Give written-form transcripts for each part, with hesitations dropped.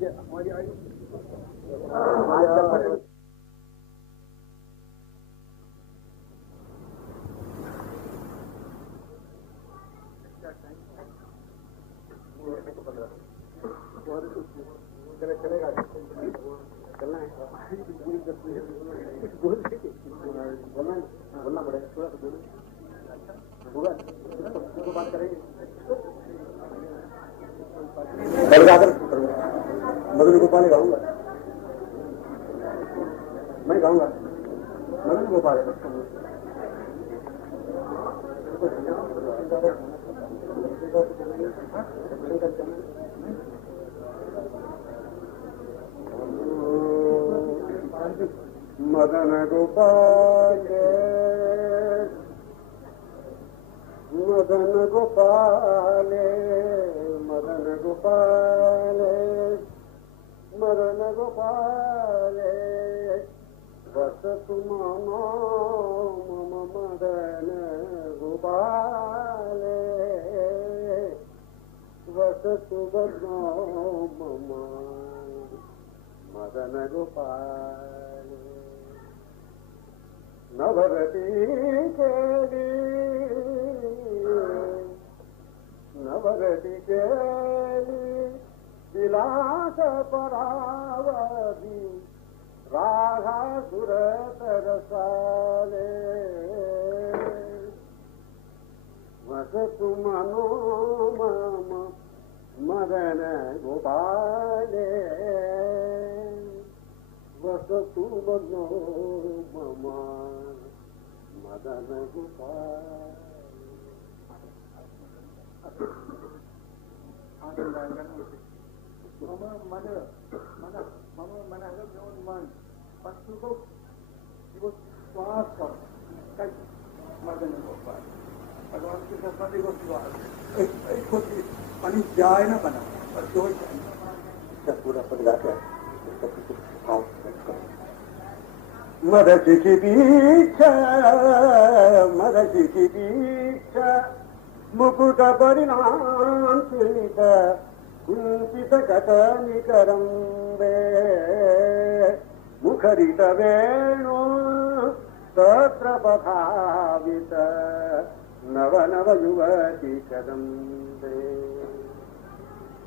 हमारी आयु चलेगा चलना है बोलना पड़ेगा थोड़ा सा बोलना होगा बात करेंगे मधुर गोपाल गाऊंगा मैं गाऊंगा मधुर गोपाल मदन गोपाल मदन गोपाल मदन गोपाल मदन गोपाल वसतु मम मदन गोपाल वसतु मम मदन गोपाल नवरती केली नवरती केली विलास परावधी राधा सुरत रसाले वसतु मनो मम मदन गोपाले वसतु मनो मम मदन गोपाल मम मन मन वस्तु को श्वास पर मदन गोपाल भगवान की सरस्वती को श्वास पानी जाए ना बना पर दो पूरा पगला कर मदसी की दीक्षा मुकुट परिणांसित कुंचित कटनिकरं वे मुखरित वेणु तत्र पथावित नव नव युवती कदम्बे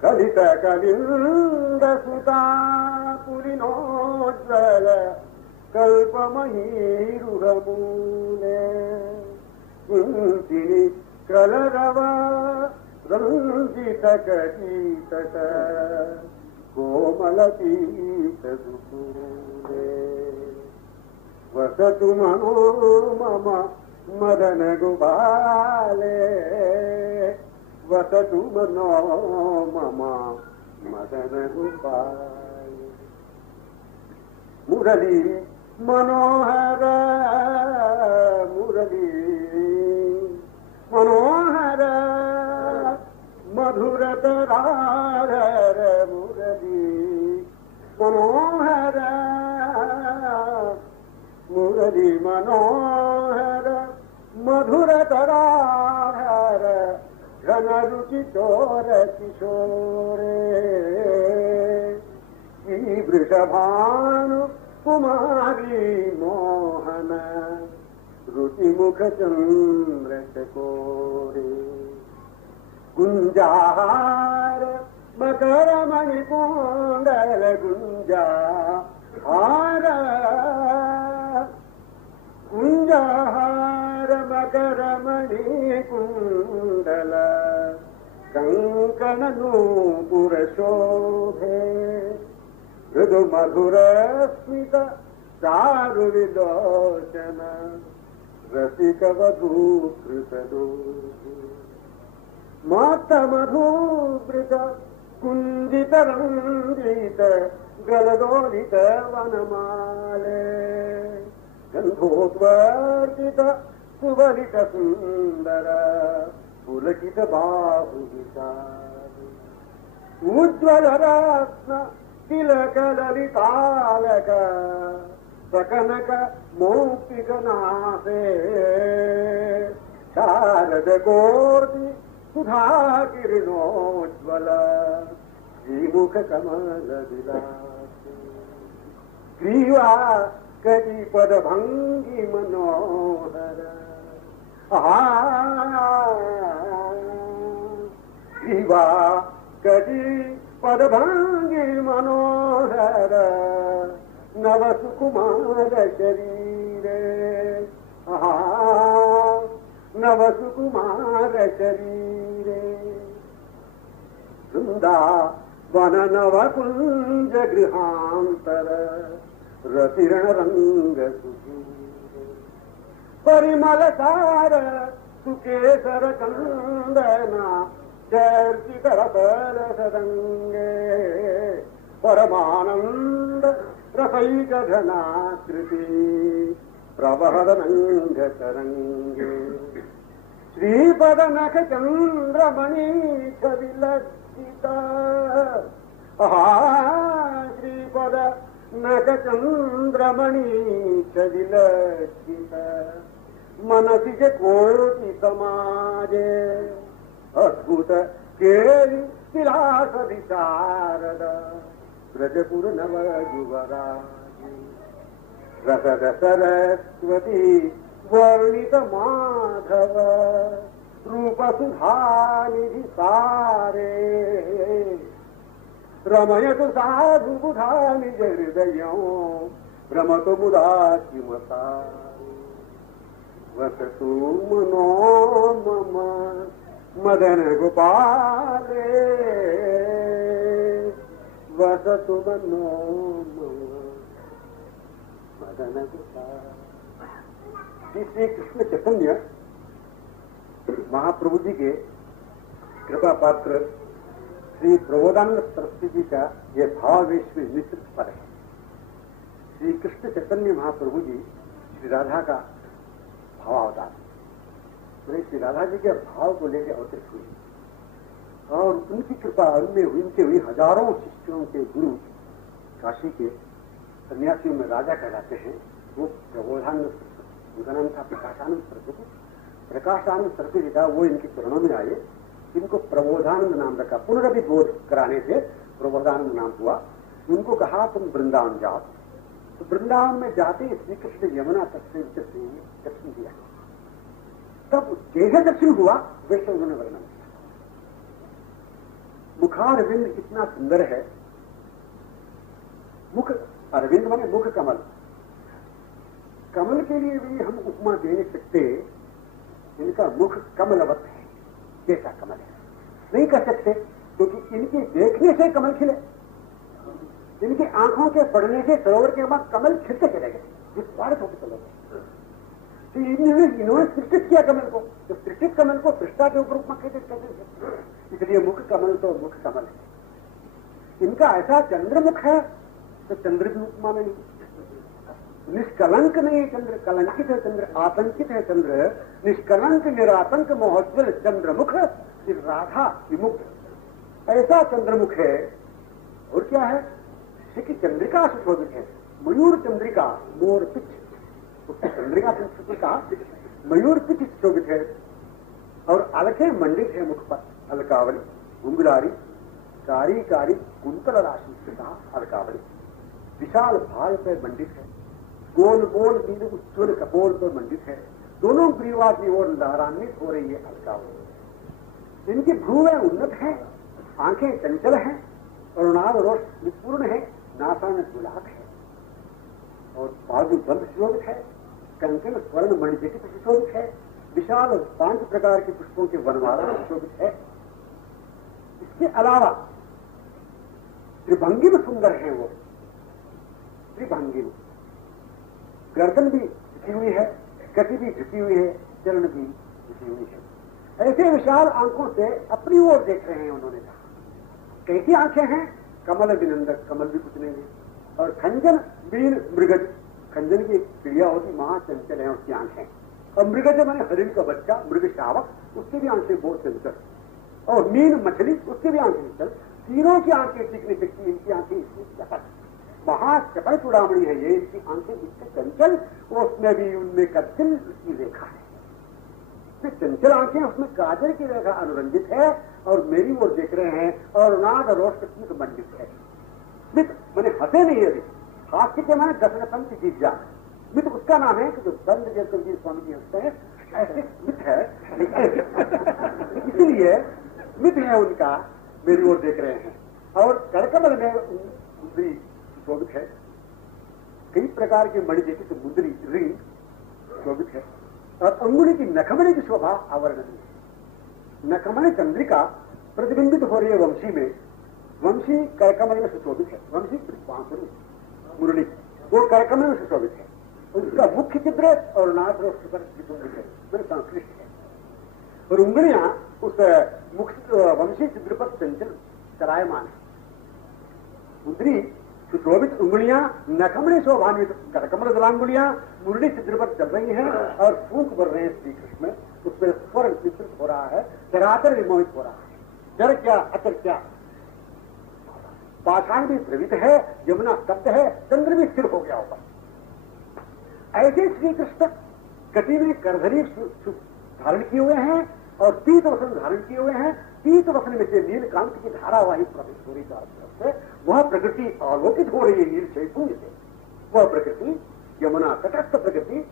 कलित कलिंद सुता पुलिनोज्वल कल्पमहीरुहमूले कुंतिनि कलरव रंजित कटीतट कोमलपीत दुकूले वसतु मनो मम मदन गोपाले वसतु मनो मम मदन गोपाले मुरली मनोहर मुरली मनोहर मधुरतरार मुरली मनोहर मुरली मनोहर मधुरतरार घन रुचि चोर किशोरे वृषभानु कुमारी मोहन रुचिमुख चंद्र चकोरे गुंजाहार मकर मणिकुंडल गुंजाहार गुंजाहार मकर मणिकुंडल कंकण नूपुर शोभे मृदु मधुर स्मित चारु विलोचन रसिक वधूकृतदो मात मधुवृत कुंजित रंजित गलदोलित वनमाले गंधोद्वर्जित सुवलित सुंदर पुलकित बाहुविशाल उज्ज्वल रत्न तिलक ललितालक सकनक मौक्तिक नासे शारद कोर्ति सुधा किरणोज्वल श्रीमुख कमल विलास ग्रीवा कटी पद भंगी मनोहर ग्रीवा कटी पद भंगी मनोहर नव सुकुमार शरीर नव सुकुमार शरीर वृंदावन नव कुंज गृहांतर रतिरण रंग सुधीर परिमल सार सुकेसर चंदना चर्चित रस रंगे परमानंद रसैक घनाकृति प्रवहदनंग तरंगे श्रीपद नख चंद्रमणि छविलक्षित श्रीपद नख चंद्रमणि छविलक्षित मनसि च कोटि समाजे अद्भुत केलि विलास विशारद ब्रजपुर नव युवराज रसद सरस्वती वर्णित माधव रूप सुधा निधि सारे रमयतु साधु बुधा निज हृदयों भ्रमतु मुदा किमसारे वसतु मनो मम मदन गोपाले वसतु मनो मदन गोपाल। श्री कृष्ण चैतन्य महाप्रभु जी के कृपा पात्र श्री प्रबोधानंद सरस्वती जी का यह भावावेश में मिश्रित पर है। श्री कृष्ण चैतन्य महाप्रभु जी श्री राधा का भावावतार, श्री राधा जी के भाव को लेकर अवतरित हुई और उनकी कृपा उनके हुई हजारों शिष्यों के गुरु काशी के सन्यासियों में राजा कहलाते हैं। वो प्रबोधानंद, उनका नाम था प्रकाशानंद सरस्वती। प्रकाशानंद सरस्वती था, वो इनके चरणों में आए, इनको प्रबोधानंद नाम रखा। पुनरभिबोध कराने से प्रबोधानंद नाम हुआ। उनको कहा तुम वृंदावन जाओ। तो वृंदावन में जाते श्री कृष्ण यमुना तट से दर्शन दिया। तब जैसे दर्शन हुआ वैसे उन्होंने वर्णन किया। मुखारविंद कितना सुंदर है। मुख अरविंद माने मुख कमल। कमल के लिए भी हम उपमा दे नहीं सकते। इनका मुख कमलवत है, जैसा कमल है नहीं कर सकते, क्योंकि इनके देखने से कमल खिले। इनकी आंखों के पड़ने से सरोवर के बाद कमल खिलते चले गए। विस्तारित होकर चले गए। तो इन्होंने सृष्टित किया कमल को। तो सृष्टित कमल को पृष्ठा के ऊपर उपमा कहते हैं। इसलिए मुख कमल तो मुख कमल है। इनका ऐसा चंद्रमुख है तो चंद्र की उपमा में नहीं। निष्कलंक नहीं है चंद्र, कलंकित है चंद्र, आतंकित है चंद्र। निष्कलंक निरातंक मोहोज्वल चंद्रमुख राधा विमुक्त, ऐसा चंद्रमुख है। और क्या है? कि चंद्रिका सुशोभित है। मयूर चंद्रिका, मोर पिच, उसकी चंद्रिका संस्कृति का मयूर पिच सुशोभित है। और अलखे मंडित है मुख पर, अलकावली गुंगुलारी कारी कारी कुंतल राशि से कहा अलकावली। विशाल भाल पर मंडित है। गोल गोल नील उज्ज्वल कपोल पर मंडित है। दोनों ग्रीवा की ओर लहरान्वित हो रही है अलकावली। इनकी भ्रूएं उन्नत है, आंखें चंचल हैं, अरुणाभ रोष विपूर्ण है, नासा में गुलाब है और बाजू बंद सुशोभित है। कंकण स्वर्ण मणिजटित सुशोभित है। विशाल 5 प्रकार के पुष्पों के वनमाला सुशोभित है। इसके अलावा त्रिभंगी में सुंदर है। वो त्रिभंगी में गर्दन भी झुकी हुई है, कटी भी झुकी हुई है, चरण भी झुकी हुई है। ऐसे विशाल आंखों से अपनी ओर देख रहे हैं। उन्होंने कहा कैसी आंखें हैं? कमल विनंदक, कमल भी कुछ नहीं है। और खंजन वीर मृगज, खंजन की एक चिड़िया होती, महाचंचल है उसकी आंखें। और मृगज मैंने हरिण का बच्चा, मृग शावक, उसकी भी आंखें बहुत चंचल। और मीन मछली, उसकी भी आंखें चंचल। तीनों की आंखें टिक नहीं सकती, इनकी आंखें इसकी चपट, महाचपल चुड़ामणी है ये। इनकी आंखें इससे चंचल, उसमें भी उनमें कज्जल की रेखा है। चंचल आंखें, उसमें काजल की रेखा अनुरंजित है। और मेरी ओर देख रहे हैं और नाद रोष स्मित मंडित है। स्मित मैंने हंसे नहीं है, हास्य के मैंने दशरथम की जीत जा। स्मित उसका नाम है कि जो दंड जब कबीर स्वामी जी हंसते हैं ऐसे स्मित है। इसीलिए स्मित है उनका, मेरी ओर देख रहे हैं। और करकमल में मुंदरी शोभित है, कई प्रकार के मणि जैसी तो मुंदरी रिंग शोभित है। और अंगुली की नखमणि की शोभा आवर्णनीय है। नखमणि चंद्रिका प्रतिबिंबित हो रही है वंशी में, वंशी करकमल में सुशोभित है। वंशी बांसुरी मुरली वो करकमल में सुशोभित है। उसका मुख्य चित्र और नाद रोष पर प्रतिबिंबित है, मैंने संश्लिष्ट है। और उंगलियां उस मुख्य वंशी चित्र पर चंचल चरायमान है। मुद्री सुशोभित उंगलियां नखमणि शोभान्वित करकमल दलांगुलियां मुरली चित्र पर चल रही हैं और फूंक भर रहे हैं श्री कृष्ण। उसमें स्वर विस्तृत हो रहा है, चराचर विमोहित हो रहा है। जड़ क्या अचर क्या, पाषाण भी द्रवित है, यमुना स्तब्ध है, चंद्र भी स्थिर हो गया ऊपर। ऐसे श्री कृष्ण कटी में करधरी धारण किए हुए हैं और पीत वसन धारण किए हुए हैं। पीत वसन में से नीलकांत की धारावाही प्रवेश हो रही चारों तरफ से, वह प्रकृति आलोकित हो रही है नील चैतन्य से। वह प्रकृति यमुना तटस्थ प्रकृति,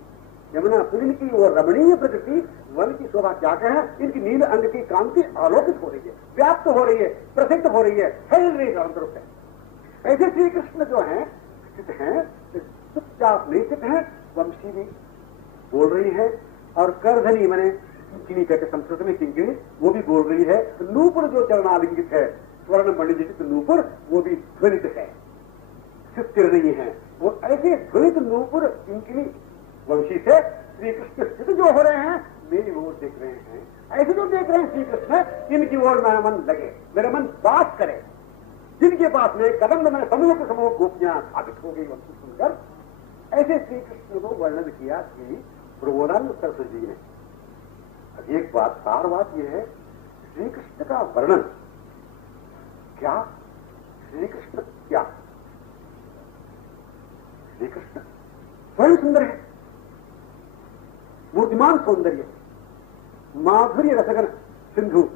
यमुना पुलिन की वो रमणीय प्रकृति, वन की शोभा क्या है, इनकी नील अंग की कांति आलोकित हो रही है, व्याप्त हो रही है, प्रसिद्ध हो रही है, फैल रही है चारों तरफ से। ऐसे श्री कृष्ण जो है स्थित है, चुपचाप नहीं स्थित है। वंशी भी बोल रही है और करधनी मैंने किंकिणी कहते संस्कृत में किंकिणी, वो भी बोल रही है। नूपुर जो चरणालिंगित है स्वर्ण मणि जैसी नूपुर, वो भी ध्वनित है, स्थिर नहीं है। वो ऐसे ध्वनित नूपुर किंकिणी वंशी से श्री कृष्ण स्थित जो हो रहे हैं, मेरी ओर देख रहे हैं। ऐसे जो देख रहे हैं श्री कृष्ण, इनकी ओर मेरा मन लगे, मेरा मन बात करे। जिनके पास में कदम में समूह के समूह गोपियां स्थापित हो गई वंशी सुनकर, ऐसे श्री कृष्ण को वर्णन किया कि प्रबोधानंद सरस्वती जी ने। अब एक बात, सार बात यह है, श्री कृष्ण का वर्णन क्या, श्री कृष्ण क्या, श्री कृष्ण स्वयं सुंदर है, मूर्तिमान सौंदर्य, माधुर्य रसगन सिंधु,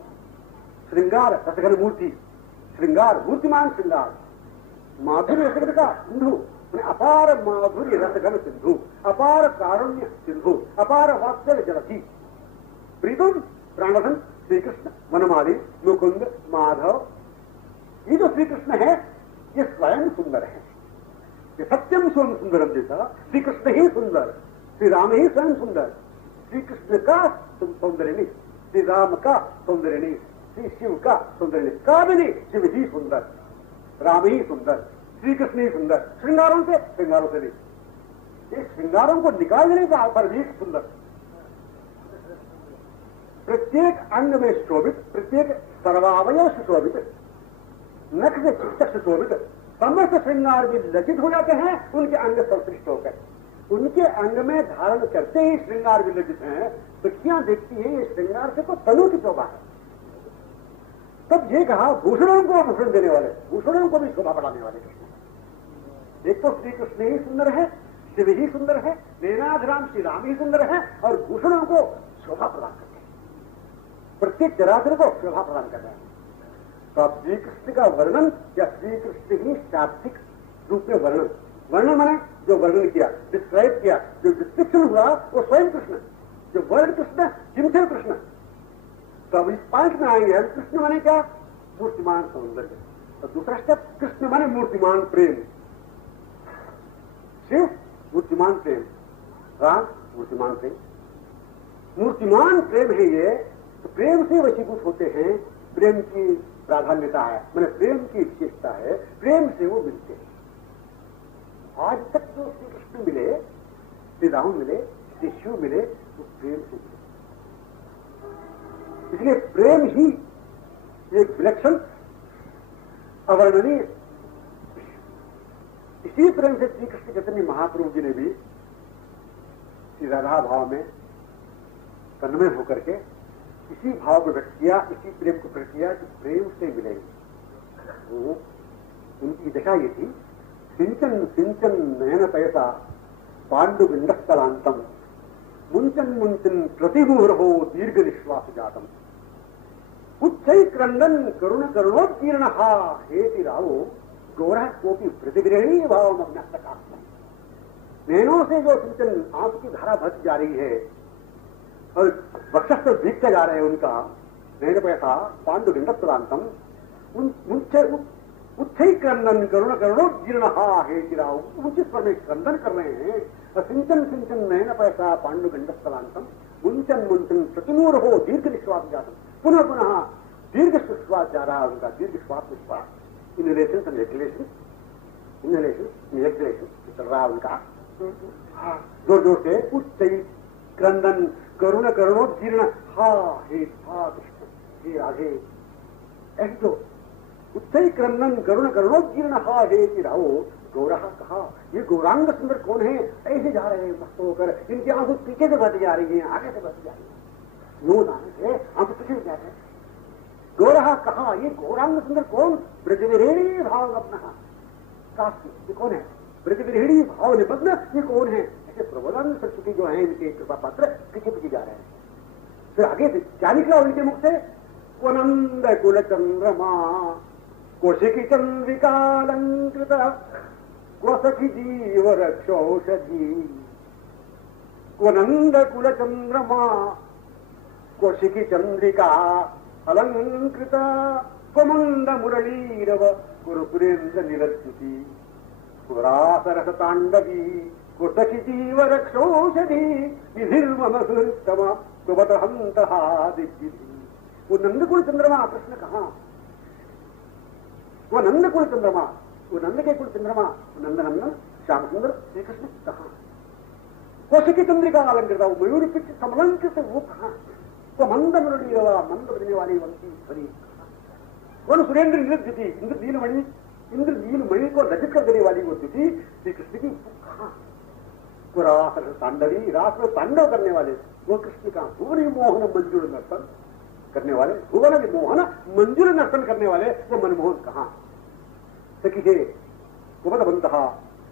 श्रृंगार रसगन मूर्ति, श्रृंगार मूर्तिमान श्रृंगार, माधुर्य रसगन का सिंधु, अपार माधुर्य रसगन सिंधु, अपार कारुण्य सिंधु, अपार वात्सल्य जलधि, प्रीतम प्राणधन श्री कृष्ण वनमाली मुकुंद माधव। ये जो श्री कृष्ण है ये स्वयं सुंदर है, ये सत्यम स्वयं सुंदरम जैसा श्री कृष्ण ही सुंदर, श्री राम ही स्वयं सुंदर। श्री कृष्ण का सौंदर्य नहीं, श्री राम का सौंदर्य नहीं, श्री शिव का सौंदर्य नहीं, का भी नहीं, शिव ही सुंदर, राम ही सुंदर, श्री कृष्ण ही सुंदर। श्रृंगारों से नहीं, ये श्रृंगारों को निकाल देने का पर भी सुंदर, प्रत्येक अंग में शोभित, प्रत्येक सर्वावयव से शोभित, नख से चित्त से शोभित, समस्त श्रृंगार भी लज्जित हो जाते हैं उनके अंग संश्लिष्ट होकर। उनके अंग में धारण करते ही श्रृंगार भी लज्जित हैं। बच्चियां देखती हैं ये श्रृंगार से तो तनु की शोभा है। तब ये कहा भूषणों को भूषण देने वाले, भूषणों को भी शोभा बढ़ाने वाले कृष्ण। एक तो श्री कृष्ण ही सुंदर है, शिव ही सुंदर है, नैनाधराम श्री राम ही सुंदर है और भूषणों को शोभा प्रदान करते हैं, प्रत्येक चराचर को शोभा प्रदान कर रहे हैं। तो आप श्री कृष्ण का वर्णन या श्री कृष्ण ही शाब्दिक रूप में वर्णन, वर्णन माने जो वर्णन किया, डिस्क्राइब किया, जो डिस्क्रिप्शन हुआ वो स्वयं कृष्ण, जो वर्ड कृष्ण जिनसे कृष्ण। तो अब इस पॉइंट में आएंगे, कृष्ण माने क्या, मूर्तिमान सौंदर्य। और दूसरा स्टेप, कृष्ण माने मूर्तिमान प्रेम, शिव मूर्तिमान प्रेम, राम मूर्तिमान प्रेम, मूर्तिमान प्रेम है ये। तो प्रेम से वशीभूत होते हैं, प्रेम की प्राधान्यता है, मैंने प्रेम की विशेषता है, प्रेम से वो मिलते हैं। आज तक जो श्री कृष्ण मिले, श्री राम मिले, श्री शिव मिले, वो प्रेम से मिले। इसलिए प्रेम ही एक विलक्षण अवर्णनीय। इसी प्रेम से श्री कृष्ण चैतन्य महाप्रभु जी ने भी श्री राधा भाव में तन्मय होकर के इसी भाव को व्यक्त किया, इसी प्रेम को प्रकट किया कि प्रेम से मिलेंगे। तो उनकी दशा ये थी, सिंचन सिंचन नयन पैसा पांडु बिंदस्थलांतम मुंचन मुंचन प्रतिमुहर हो दीर्घ निश्वास जातम। उच्चै क्रंदन करुण करुणोत्तीर्ण हा हेति रावो गौरह कोपी प्रतिग्रहणी भाव मग्न सका। नैनों से जो सिंचन आंसू की धारा बहती जा रही है और वक्षस्थ भीगते जा रहे हैं उनका नैन पैसा पांडुलिंग प्रदांतम उच्चै क्रंदन करुण करुणोत्तीर्ण हा हेति रावो उच्च स्वर में क्रंदन कर रहे हैं और सिंचन सिंचन नैन पैसा पांडुलिंग प्रदांतम मुंचन मुंचन प्रतिमूर हो दीर्घ निश्वास जातम पुनः पुनः दीर्घ श्वास जा रहा है उनका दीर्घ श्वास निश्वास inhalation and exhalation inhalation exhalation चल रहा है उनका जोर जोर से उच्च क्रंदन करुण करुणोत्तीर्ण हा कृष्ण हे राधे ऐसे जो उच्च क्रंदन करुण करुणोत्तीर्ण हा हे राहो गौरा कहा ये गौरांग सुंदर कौन है ऐसे जा रहे हैं मस्त होकर इनकी आंखों पीछे से बढ़ती जा रही है आगे से बढ़ती जा रही है नो दाने से आंखों पीछे जा रहे हैं गौरा कहा ये गौरांग सुंदर कौन ब्रजविरेणी भाव अपना काशी ये कौन है ब्रजविरेणी भाव निबद्ध ये कौन है ऐसे प्रबोधानंद सरस्वती जो है इनके कृपा पात्र पीछे पीछे जा रहे हैं फिर आगे से क्या निकला उनके मुख से कोनंद कुल चंद्रमा कोशिकी चंद्रिकालंकृत कोसखी जीव रक्षौषधि कोनंद कुल चंद्रमा कोशिकी चंद्रिका अलंकृत कोमंद मुरलीरव कुरुपुरेन्द्र निरच्युति पुरासरस तांडवी कोसखी जीव रक्षौषधि विधिर्मम सुहृत्तम कुबत हंत दिग्विधि। वो नंदकुल चंद्रमा कृष्ण कहा वो नंदकुल चंद्रमा वो नंद के कुल चंद्रमा नंद नंदन श्याम सुंदर श्री कृष्ण कहा कोशिकी चंद्रिका अलंकृत मयूर पिच समलंकृत वो कहा तो मंद मुरली मंद बजने वाली वंशी ध्वनि कौन सुरेंद्र निरज्युति इंद्र नीलमणि को रजित कर देने वाली वो द्युति श्री कृष्ण की कहा पुरासर तांडवी रास में तांडव करने वाले वो कृष्ण का भुवन मोहन मंजूर नर्तन करने वाले भुवन मोहन मंजूर नर्तन करने वाले वो मनमोहन कहा सखी है कुबत बंतहा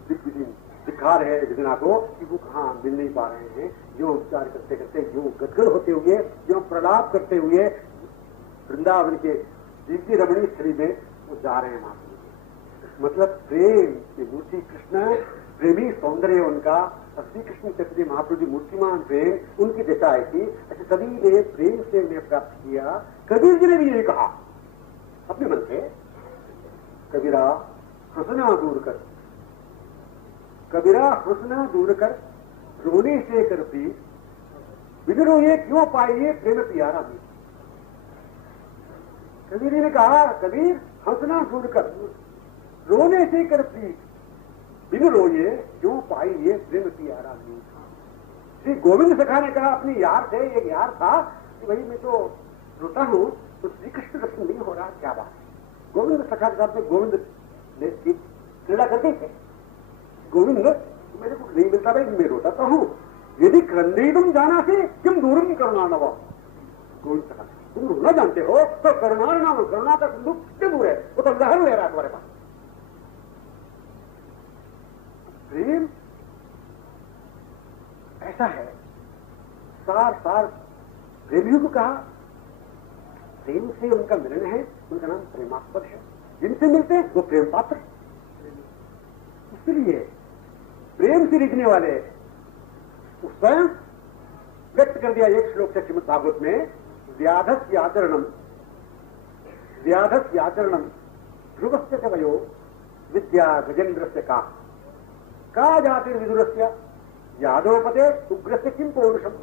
दिग्विजय दिखा रहे हैं विजना को कि वो कहाँ मिल नहीं पा रहे हैं जो उपचार करते करते जो गदगद होते हुए जो प्रलाप करते हुए वृंदावन के दिव्य रमणीय स्थली में वो जा रहे हैं महाप्रभु मतलब प्रेम की मूर्ति कृष्ण प्रेमी सौंदर्य उनका श्री कृष्ण चक्री महाप्रभु जी मूर्तिमान प्रेम उनकी दिशा आई थी ऐसे सभी ने प्रेम से उन्हें प्राप्त किया। कबीर जी ने भी यही कहा अपने मन से कबीरा हंसना दूर कर कबीरा हंसना दूर कर रोने से कर प्रीत बिन रोए क्यों पाइए प्रेम प्यारा भी। कबीर जी ने कहा कबीर हंसना दूर कर रोने से कर प्रीत बिन रोए क्यों पाइए प्रेम प्यारा भी। श्री गोविंद सखा ने कहा अपने यार से एक यार था कि भाई मैं तो रोता हूं तो श्री कृष्ण दर्शन नहीं हो रहा क्या बात है। गोविंद सखा के साथ में गोविंद क्रीड़ा करते थे गोविंद मेरे को नहीं मिलता भाई मैं रोता तो हूं यदि क्रंदे तुम जाना से क्यों दूरम करुणा नवा। गोविंद सखा तुम रोना जानते हो तो करुणा नाम करुणा का सिंधु कितने दूर है वो तो लहर ले रहा है तुम्हारे पास। प्रेम ऐसा है सार सार प्रेमियों को कहा प्रेम से उनका मिलन है उनका नाम प्रेमास्पद है जिनसे मिलते हैं वो प्रेम पात्र। इसलिए प्रेम से लिखने वाले स्वयं व्यक्त कर दिया एक श्लोक से श्रीमद् भागवत में व्याधस्य आचरणम ध्रुवस्य च वयो विद्या गजेन्द्रस्य का जाति विदुरस्य यादवपते उग्रस्य किं पौरुषम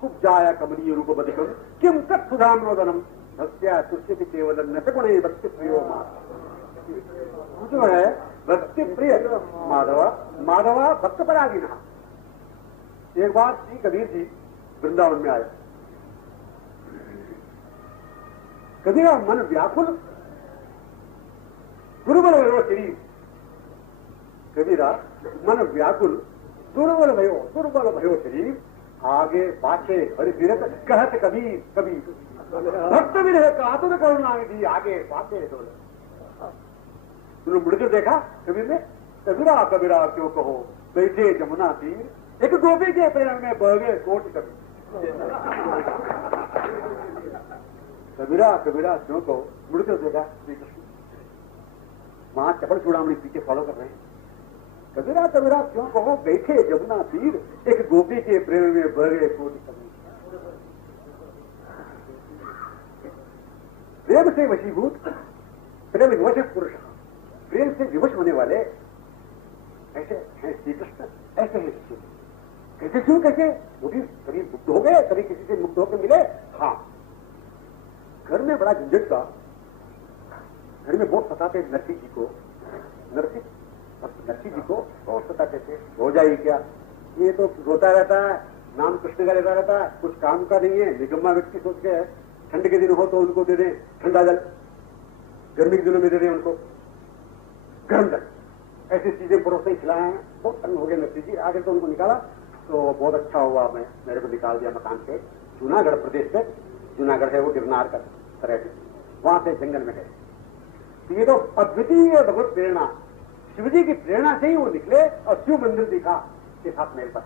कुब्जाया कमनीय रूपबधिकम किं तत्सुधाम्रोदनम भक्त्या तुष्यति केवलम न च गुणे भक्ति प्रियो जो है भक्ति प्रिय माधवा भक्त पराधीन। एक बार श्री कबीर जी वृंदावन में आए कबीरा मन व्याकुल दुर्बल भयो शरीर कबीरा मन व्याकुल दुर्बल भयो शरीर आगे पाछे हरि विरत कहत कबीर कबीर भक्त विरह कातुर करुणा निधि आगे पाछे तुमने मुड़कर देखा कबीर ने कबीरा कबीरा क्यों कहो बैठे जमुना तीर एक गोपी के प्रेम में बह गए कोट कबीर। कबीरा कबीरा क्यों को मुड़कर देखा श्री कृष्ण वहां चपल चूड़ामणि पीछे फॉलो कर रहे हैं। कबीरा कबीरा क्यों कहो बैठे जमुना तीर एक गोपी के प्रेम में बड़े कोटि कबीर। प्रेम से वशीभूत प्रेम विवश पुरुष, प्रेम से विवश होने वाले ऐसे हैं श्री कृष्ण, ऐसे हैं शिव। कैसे क्यों कैसे? वो भी कभी मुक्त हो गए, कभी किसी से मुक्त होकर मिले। हाँ, घर में बड़ा झंझट का, घर में बहुत सताते नरसी जी को, नरसी जी को बहुत सताते थे। हो जाए क्या, ये तो रोता रहता है, नाम कृष्ण का लेता रहता है, कुछ काम का नहीं है, निगम्मा व्यक्ति सोच के है। ठंड के दिन हो तो उनको दे दें ठंडा जल, गर्मी के दिनों में दे दें उनको गर्म जल, ऐसी चीजें परोसते ही खिलाए हैं। बहुत तंग हो गए नरसी जी, आगे तो उनको निकाला तो बहुत अच्छा हुआ, मेरे को निकाल दिया मकान से, जूनागढ़ प्रदेश से। जूनागढ़ है वो गिरनार का तरह से, वहां से जंगल में है। तो ये तो अद्वितीय भगवत प्रेरणा, शिव जी की प्रेरणा से ही वो निकले और शिव मंदिर दिखा के साथ मेल पर।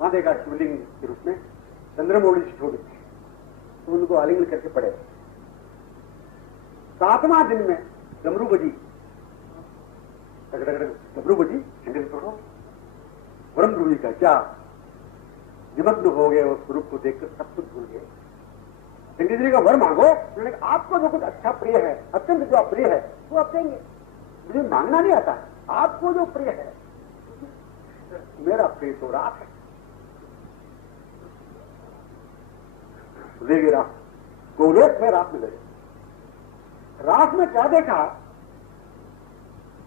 वहां देखा शिवलिंग के रूप में चंद्रमौली से छोड़ी, तो उनको आलिंगन करके पड़े। 7वां दिन में डमरू बजी, डमरू बजी, शंकर पढ़ो परम ध्रुवी का क्या निमग्न हो गए, उस स्वरूप को देखकर सब कुछ भूल गए। शंकर जी का वर मांगो, उन्होंने कहा आपको जो कुछ अच्छा प्रिय है, अत्यंत जो प्रिय है वो आप देंगे, मुझे मांगना नहीं आता, आपको जो प्रिय है। मेरा प्रिय तो रात है, ले गए रात, गोलोक में रात में ले। रात में क्या देखा,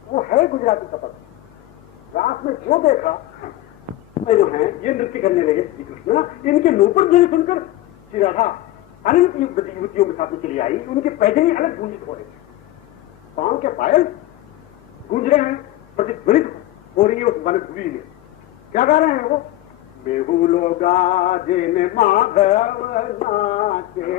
वो है गुजराती कपट। रात में जो देखा जो है ये नृत्य करने लगे श्री कृष्ण, इनके नूपुर ध्वनि सुनकर श्री राधा अनंत युवतियों के साथ में चली आई, उनके पैजनी अलग गूंजित हो रहे थे, पांव के पायल गूंज रहे हैं, प्रतिध्वनित हो रही है उस वन भूमि में। क्या गा रहे हैं वो? मेहुलो गाजे माधव नाचे,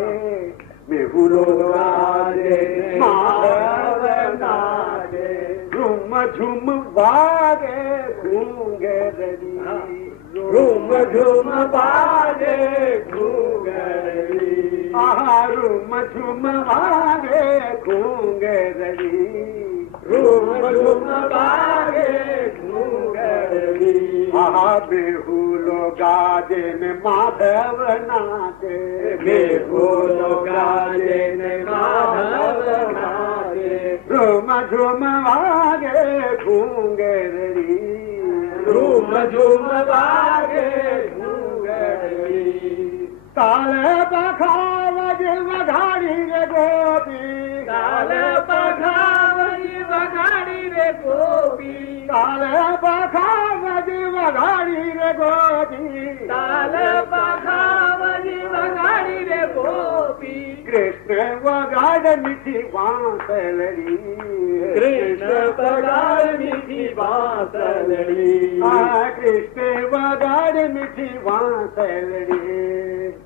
मेहुलो गाजे माधव नाचे, झुम झुम बागे घूंगरली, झुम झुम बागे घूंगरली, आहा झुम झुम बागे घूंगरली, झुम झुम बागे घूंगरली, आहा बेहुलो गाजे में माधव नाचे, बेहुलो गाजे में माधव नाचे, झुम झुम बागे घूंगरली, झुम झुम बागे घूंगरली, काले पखावज वघाड़ी रे गोपी, काले पखावज वघाड़ी रे गोपी, काले पखावज वघाड़ी रे गोपी, काले पखावज वघाड़ी रे गोपी, कृष्ण वगाड़ मीठी बांसुरी, कृष्ण वगाड़ मीठी बांसुरी, कृष्ण वगाड़ मीठी बांसुरी,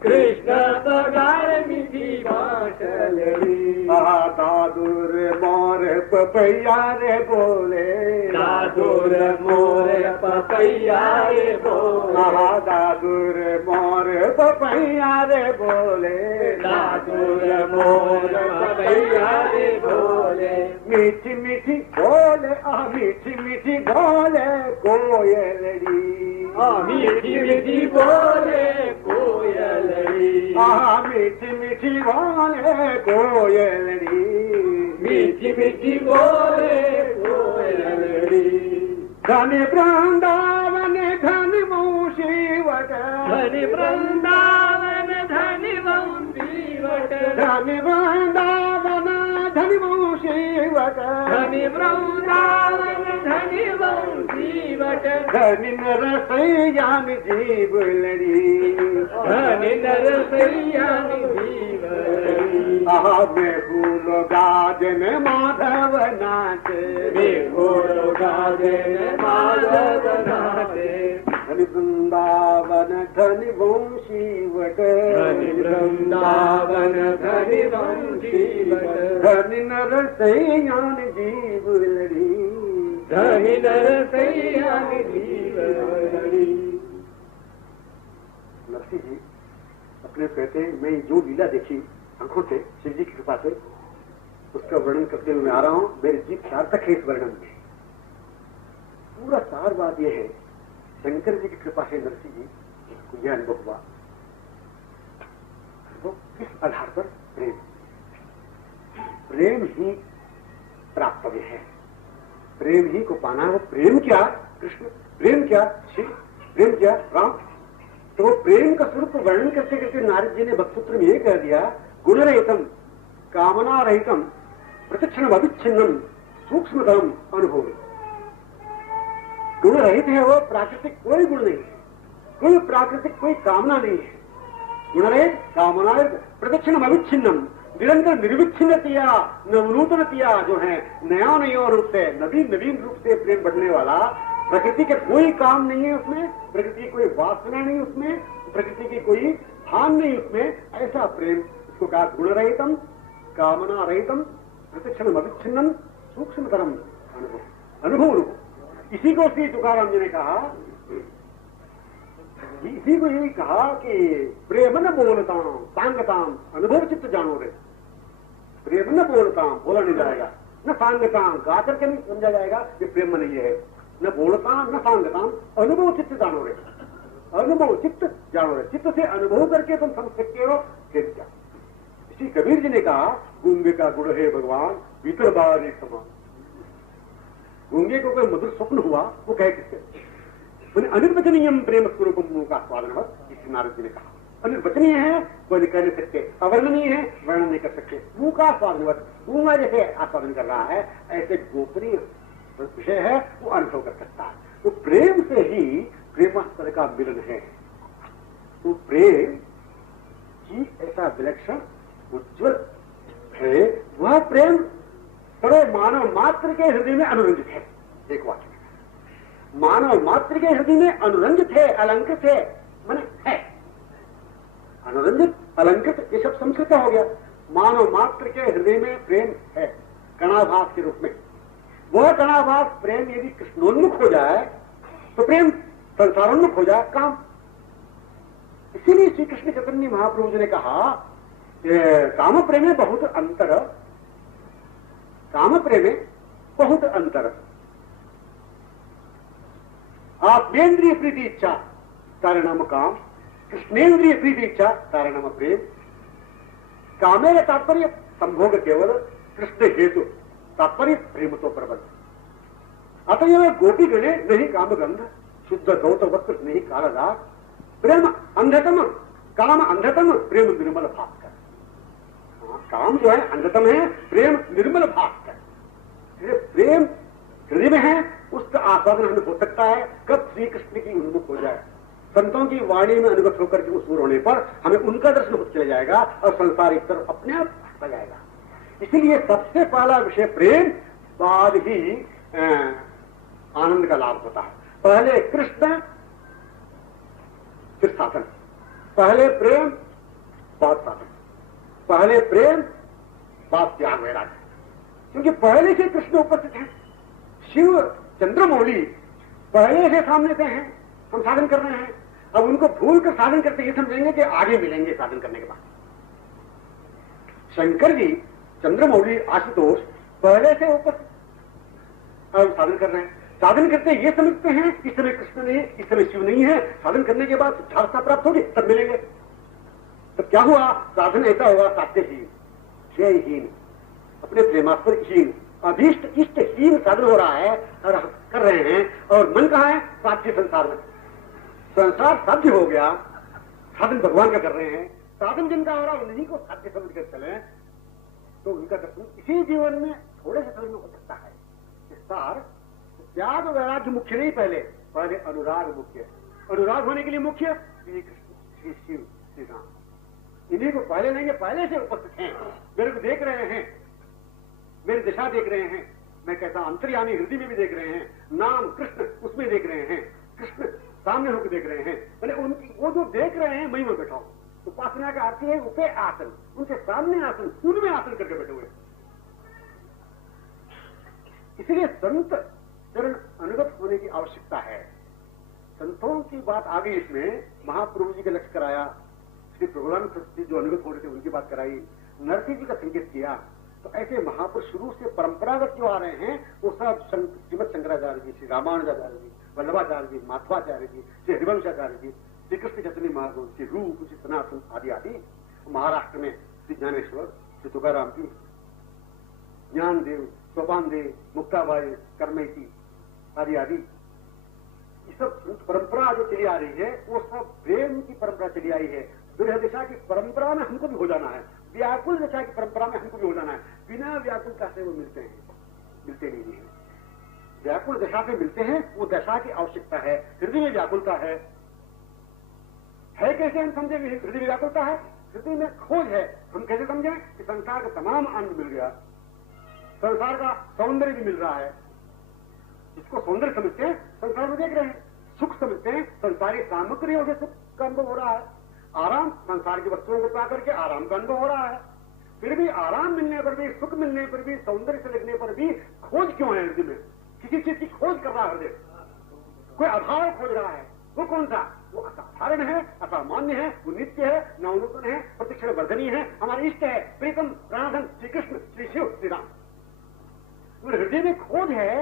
कृष्ण वगाड़ मीठी बांसुरी, दादुर मोर पपैया रे बोले, दादुर मोर पपैया रे बोले, दादुर मोर पपैया रे बोले, दादुर मोर पपैया रे बोले, मीठी मीठी बोले, मीठी मीठी बोले कोयलड़ी, मीठी मीठी बोले कोयलड़ी, मीठी मीठी बोले कोयलड़ी, मीठी मीठी बोले कोयलड़ी, धन वृंदावन धन वंशीवट, धन वृंदावन धन वंशीवट, धन वृंदावन धन वंशीवट, धन वृंदावन धन वंशीवट, धन नरसैयान जीव लड़ी, धन नरसैयान जीव लड़ी, आहा बेहुलो गाजन माधव नाचे, बेहुलो गाजन माधव नाचे, धन वृंदावन धन वंशीवट, धन वृंदावन धन वंशीवट, धन नरसैयान जीव लड़ी, धन नरसैयान जीव लड़ी। नरसिंह जी अपने कहते हैं मैं जो लीला देखी आंखों से, शिव जी की कृपा से उसका वर्णन करते हुए मैं आ रहा हूं। मेरी जीभ सार्थक है इस वर्णन में। पूरा सार बात यह है, शंकर जी की कृपा से नरसिंह जी को यह अनुभव हुआ। वो किस आधार पर? प्रेम। प्रेम ही प्राप्तव्य है, प्रेम ही को पाना है। प्रेम क्या? कृष्ण। प्रेम क्या? शिव। प्रेम क्या? राम। तो प्रेम का स्वरूप वर्णन करते करते नारद जी ने भक्तसूत्र में यह कह दिया, गुणरहितम कामना रहितम प्रतिक्षण अविच्छिन्नम सूक्ष्मतम अनुभव। गुण रहित है वो, प्राकृतिक कोई गुण नहीं है, कोई प्राकृतिक कोई कामना नहीं है। गुण रहित, कामना रहित, प्रतिक्षण अविच्छिन्नम, निरंतर निर्विच्छिन्नतिया, नवनूतनतिया जो है, नया नया रूप से, नवीन नवीन रूप से प्रेम बढ़ने वाला। प्रकृति के कोई काम नहीं है उसमें, प्रकृति की कोई वासना नहीं उसमें, प्रकृति की कोई भान नहीं उसमें। ऐसा प्रेम, उसको कहा गुण रहितम कामना रहितम प्रतिक्षण अविच्छिन्नम सूक्ष्मतरम अनुभव। अनुभव इसी को श्री तुकाराम जी ने कहा, इसी को यही कहा कि प्रेम न बोलताम सांगताम अनुभव चित्त जानो रे। प्रेम न बोलताम, बोला नहीं जाएगा, न सांगताम, गा करके नहीं समझा जाएगा ये प्रेम नहीं है। न बोलताम न सांगताम अनुभव चित्त जानो रे। अनुभव चित्त जानो रे, चित्त से अनुभव करके तुम समझ सकते हो फिर क्या। इसी कबीर जी ने कहा, गूंगे का गुण है भगवान भीतर बाहर समान। गूंगे को कोई मधुर स्वप्न हुआ, वो कहे किससे? अनिर्वचनीयम प्रेम स्वरूप मुंह का स्वादनवत, इस नारद जी ने कहा। अनिर्वचनीय है, कोई कह नहीं सकते, अवर्णनीय है, वर्णन नहीं कर सकते। मुंह का स्वादनवत, मुंह जैसे आस्वादन कर रहा है, ऐसे गोपनीय विषय है, वो अनुभव कर सकता है। तो प्रेम से ही प्रेमास्पद का मिलन है। तो प्रेम की ऐसा विलक्षण उज्ज्वल है, वह प्रेम सर्व मानव मात्र के हृदय में अनुरंजित है। एक वाक्य, मानव मात्र के हृदय में अनुरंजित है, अलंकृत है, माने है। अनुरंजित, अलंकृत, ये सब संस्कृत हो गया। मानव मात्र के हृदय में प्रेम है कणाभास के रूप में। वह कणाभास प्रेम यदि कृष्णोन्मुख हो जाए तो प्रेम संसारोन्मुख हो जाए, काम। इसीलिए श्री कृष्ण चैतन्य महाप्रभु जी ने कहा, काम प्रेम में बहुत अंतर, काम प्रेम में बहुत अंतर। आत्मेन्द्रिय प्रीति इच्छा कारणम काम, कृष्णेन्द्रिय प्रीति इच्छा कारणम प्रेम। कामे का तात्पर्य संभोग केवल, कृष्ण हेतु तात्पर्य प्रेम तो प्रबल। अतएव गोपी गणे नहीं काम गंध, शुद्ध गौत वस्त्र नहीं कालदास। प्रेम अंधतम, काम अंधतम, प्रेम निर्मल भास्कर। काम जो है अंधतम है, प्रेम निर्मल भास्कर। प्रेम हृदय में है, उसका आस्वादन हमें हो सकता है कब? श्री कृष्ण की उन्मुख हो जाए, संतों की वाणी में अनुगत होकर के उसूर होने पर हमें उनका दर्शन हो चला जाएगा और संसार एक तरफ अपने आप हटता जाएगा। इसीलिए सबसे पहला विषय प्रेम, बाद ही आनंद का लाभ होता है। पहले कृष्ण फिर साधन, पहले प्रेम बाद साधन, पहले प्रेम बाद त्याग वैराग्य। क्योंकि पहले से कृष्ण उपस्थित हैं, शिव चंद्रमौली पहले से सामने से हैं, हम साधन कर रहे हैं। अब उनको भूल कर साधन करते ये समझेंगे कि आगे मिलेंगे साधन करने के बाद। शंकर जी चंद्रमौली आशुतोष पहले से उपस्थित, अब साधन कर रहे हैं। साधन करते ये समझते हैं इस समय कृष्ण नहीं, इस समय शिव नहीं है। साधन करने के बाद सिद्धावस्था प्राप्त होगी, सब मिलेंगे। तो क्या हुआ? साधन ऐसा हुआ साध्यहीन, जयहीन, अपने प्रेमास्पदहीन, अभीष्ट इष्टहीन साधन हो रहा है और कर रहे हैं। और मन कहाँ है? साध्य संसार में। संसार साध्य हो गया, साधन भगवान का कर रहे हैं। साधन जिनका हो रहा है उन्हीं को साध्य समझ कर चले तो उनका दर्शन इसी जीवन में थोड़े से समय में हो सकता है। सार त्याग वैराग्य मुख्य नहीं, पहले अनुराग मुख्य। अनुराग होने के लिए मुख्य श्री कृष्ण, श्री शिव, श्री राम। इन्हीं को पहले लेंगे, पहले से उपस्थित हैं, मेरे को देख रहे हैं, मेरी दिशा देख रहे हैं, मैं कैसा अंतर्यामी हृदय में भी देख रहे हैं, नाम कृष्ण उसमें देख रहे हैं, कृष्ण सामने होकर देख रहे हैं। मैंने उनकी वो जो देख रहे हैं मैं बैठा हूं। उपासना का अर्थ है उपे आसन, उनके सामने आसन, उनमें आसन करके बैठे हुए। इसलिए संत चरण अनुगत होने की आवश्यकता है। संतों की बात आ गई इसमें, महाप्रभु जी का लक्ष्य कराया, श्री प्रभुराम जो अनुगत हो रहे थे उनकी बात कराई, नरसिंह जी का संकेत किया, तो ऐसे महापुरुष शुरू से परंपरागत जो आ रहे हैं वो सब श्रीमद शंकराचार्य जी, श्री रामानुजाचार्य जी, वल्लभाचार्य जी, माधवाचार्य जी, श्री हरिवंशाचार्य जी, श्री कृष्ण चैतन्य महाप्रभु, श्री रूप, श्री सनातन आदि आदि, महाराष्ट्र में श्री ज्ञानेश्वर, श्री तुकाराम जी, ज्ञानदेव, सोपानदेव, मुक्ताबाई, करमैती आदि आदि, ये सब परंपरा जो चली आ रही है वो सब प्रेम की परंपरा चली आई है। विरह दशा की परंपरा में हमको भी हो जाना है, व्याकुल दशा की परंपरा में हमको भी हो जाना है। बिना व्याकुलता से वो मिलते हैं, मिलते नहीं है। व्याकुल दशा से मिलते हैं, वो दशा की आवश्यकता है। हृदय में व्याकुलता है कैसे हम समझेंगे हृदय में व्याकुलता है? हृदय में खोज है। हम कैसे समझें कि संसार का तमाम आनंद मिल गया, संसार का सौंदर्य भी मिल रहा है। इसको सौंदर्य समझते हैं, संसार में देख रहे हैं। सुख समझते हैं, संसारी सामग्रियों से सुख का अनुभव हो रहा है। आराम, संसार की वस्तुओं को पा करके आराम का अनुभव हो रहा है। फिर भी आराम मिलने पर भी, सुख मिलने पर भी, सौंदर्य से लगने पर भी खोज क्यों है हृदय में? किसी चीज की खोज कर रहा है हृदय, कोई अभाव खोज रहा है। वो कौन सा? वो असाधारण है, असामान्य है, वो नित्य है, नवनूतन है, प्रतिक्षण वर्धनीय है, हमारे इष्ट है, प्रीतम प्राणधन श्री कृष्ण, श्री शिव, श्री राम। हृदय में खोज है,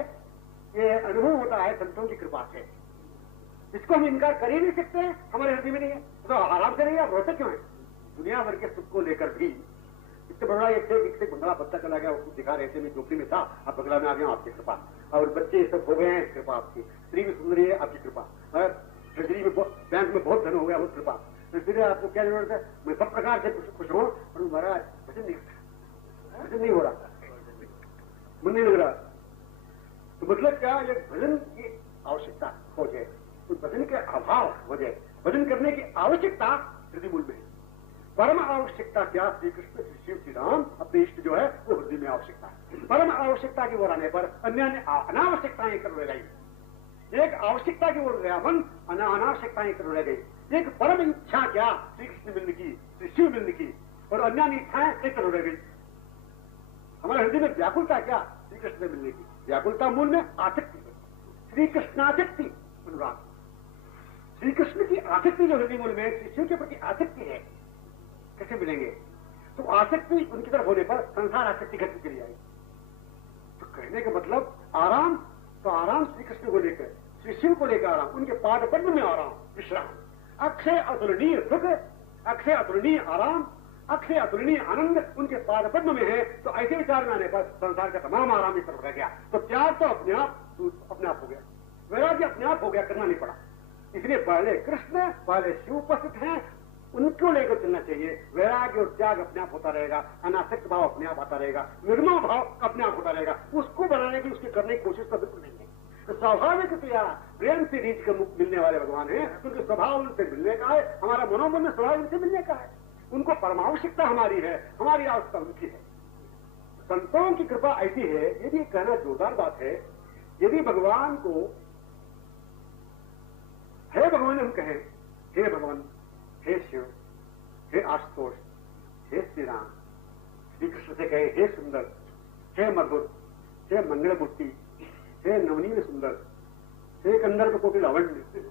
ये अनुभव होता है संतों की कृपा से। इसको हम इनकार कर ही नहीं सकते हैं, हमारे हृदय में नहीं है तो आराम से नहीं है। रोते क्यों है? दुनिया भर के सुख को लेकर भी इससे बड़ा एक से बंगला बच्चा चला गया, उसको दिखा रहे थे, मैं झोपड़ी में था, अब बंगला में आ गया, आपकी कृपा। और बच्चे सब हो गए हैं, कृपा आपकी। स्त्री भी सुंदरी है, आपकी कृपा। ट्रेजरी में बैंक में बहुत धन हो गया, वो कृपा। इसलिए आपको क्या जरूरत है? मैं सब प्रकार से खुश हूं, और महाराज भजन नहीं हो रहा, मन नहीं लग रहा। तो मतलब क्या? ये भजन की आवश्यकता खोज है, तो भजन के अभाव वजह, भजन करने की आवश्यकता हृदय मूल में है। परम आवश्यकता क्या? श्री कृष्ण, श्री शिव, श्री राम, अपने इष्ट जो है वो हृदय में आवश्यकता है। परम आवश्यकता की ओर आने पर अन्य अनावश्यकताएं कर रह गई। एक आवश्यकता की ओर गया मन, अनावश्यकताएं कर रह गई। एक परम इच्छा क्या? श्री कृष्ण मिलने की, श्री शिव मिलने की, और अन्य इच्छाएं एक कर रह गई। हमारे हृदय में व्याकुलता क्या? श्री कृष्ण से मिलने की व्याकुलता। मूल में आसक्ति है, श्री कृष्णासक्ति, अनुराग। श्री कृष्ण की आसक्ति जो हृदय मूल में, श्री शिव के प्रति आसक्ति है। कैसे मिलेंगे? तो आसक्ति उनकी तरफ होने पर संसार आसक्ति घटती चली आई। तो कहने का मतलब आराम, तो आराम श्री कृष्ण को लेकर, श्री शिव को लेकर आराम, उनके पाद पद्म में आराम, विश्राम, अक्षय अतुलनीय सुख, अक्षय अतुलनीय आराम, अक्षय अतुलनीय आनंद उनके पाद पद्म में है। तो ऐसे विचार में आने पर संसार का तमाम आराम इस तरफ रह गया। तो त्याग तो अपने आप हो गया, वैराग्य अपने आप हो गया, करना नहीं पड़ा। इसलिए पहले कृष्ण, पहले शिव उपस्थित हैं, उनको लेकर चलना चाहिए। वैराग्य और त्याग अपने आप होता रहेगा, अनासक्त भाव अपने आप आता रहेगा, निर्मल भाव अपने आप होता रहेगा। उसको बनाने की, उसकी करने की कोशिश तो बिल्कुल नहीं है। तो स्वाभाविक प्रेम से रीच कर मिलने वाले भगवान है, क्योंकि स्वभाव उनसे मिलने का है, हमारा मनोमन में स्वभाव उनसे मिलने का है। उनको परमावश्यकता हमारी है, हमारी आवश्यकता उनकी है। संतों की कृपा ऐसी है, यदि कहना जोरदार बात है, यदि भगवान को हे भगवान हम कहें, हे भगवान, हे शिव, हे आशुतोष, हे श्री राम, श्री कृष्ण से कहे हे सुंदर, हे मधुर, हे मंगलमूर्ति, हे नवनील सुंदर, हे कंदर्प कोटि लावण्य।